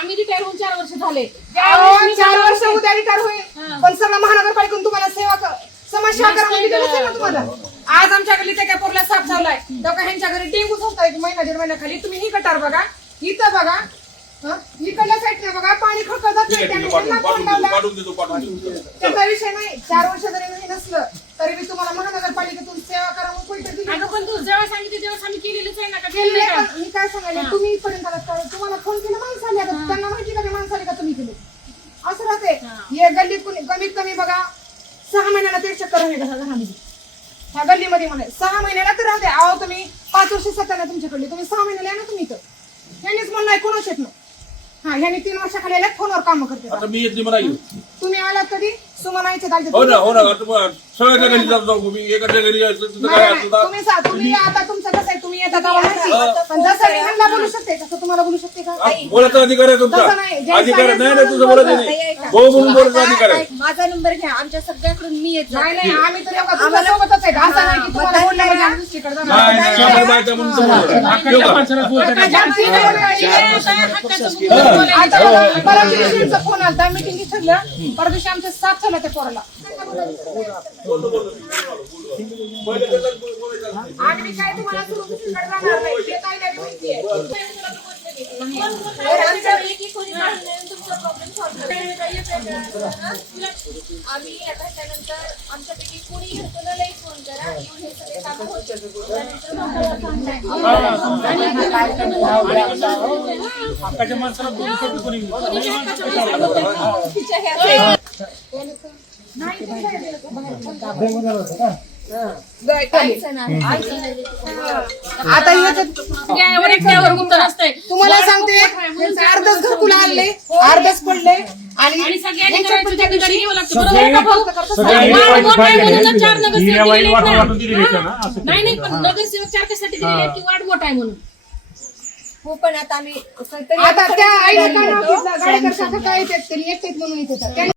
आम्ही रिटायर होऊन 4 वर्ष झाले. 4 वर्ष उद्या रिटायर होईल, पण सगळं महानगरपालिकेतून तुम्हाला समाजसेवा करा म्हणजे दिलं असेल ना तुम्हाला. आज आमच्या गल्लीत एका पोरला साप चावलाय, तेव्हा ह्यांच्या घरी डेंगू होता 1 महिना 1.5 महिन्याखाली. तुम्ही ही गटार बघा, इथं बघा, इकडल्या साईडने बघा, पाणी खळखळतात नाही. त्याचा विषय नाही. 4 वर्ष जरी नाही नसलं तरी मी तुम्हाला महानगरपालिकेतून सेवा करा म्हणून पैसे दिले. पण तू जेव्हा सांगितलं तेव्हा आम्ही केलेलंच आहे ना. का केलेलं आहे, पण मी काय सांगायला, तुम्ही इथपर्यंत आलात का? तुम्हाला फोन केला माणसं आली, आता त्यांना माहिती का ते माणसं आली का तुम्ही केले? असं राहते. हे गल्लीत कमीत कमी बघा 6 महिन्याला ते चक्कर आहे घरामध्ये, ह्या गल्लीमध्ये म्हणे 6 महिन्याला तर राहते. अहो तुम्ही 5 वर्ष सत्ता तुमच्याकडे, तुम्ही 6 महिन्याला या ना तुम्ही इथं. ह्यानेच म्हणलं कोणाच येत ना. हा, ह्याने 3 वर्षाखाली आल्या फोनवर काम करते. आता मी येत नाही म्हणा येऊ. तुम्ही आलात कधी? सुमनाईचे दालते. हो ना हो ना. सगळ्या घरी जाऊ मी, एकाच्या घरी जायचं तिथं काय असतं. तुम्ही आता तुमचं कसं आहे, तुम्ही येतात पण जसं मी ह्यांना बोलू शकते तसं तुम्हाला बोलू शकते का? बोलायचा अधिकार आहे तुमचा. अधिकार नाही ना तुझं बोलायचं नाही. भाऊ म्हणून बोलायचा अधिकार आहे. माझा नंबर घ्या, आमच्या सगळ्याकडून मी येत नाही नाही, आम्ही तर एवढं तुमच्या सोबतच आहे. असं नाही की तुम्हाला बोललं म्हणजे आम्ही दुसरीकडे जाणार. नाही नाही आपण बायका म्हणून परवा दिवशीचा फोन आला, मीटिंग ठरलं. परवा दिवशी आमच्या साफ झाला त्या पोराला. आम्ही काय तुम्हाला सुरू दुसरीकडे जाणार नाही, ते काय नाही माहिती आहे. आम्ही आता त्यानंतर आमच्यापैकी कोणी घेतो ना लई फोन करा, येऊन हे सगळे कामं होतील. हक्काच्या माणसाला बोलू शकतो कोणी. आता तुम्हाला सांगते, अर्धच घरकुल आणले, अर्धच पडले आणि नाही पण नगरसेवक 4 कशासाठी दिलेले की वाढ मोठा आहे म्हणून. हो, पण आता आम्ही आता त्या आईला काय नाव घेतलं? गाडेकर काका काय येतात, त्यांनी एकटेच म्हणून येतात.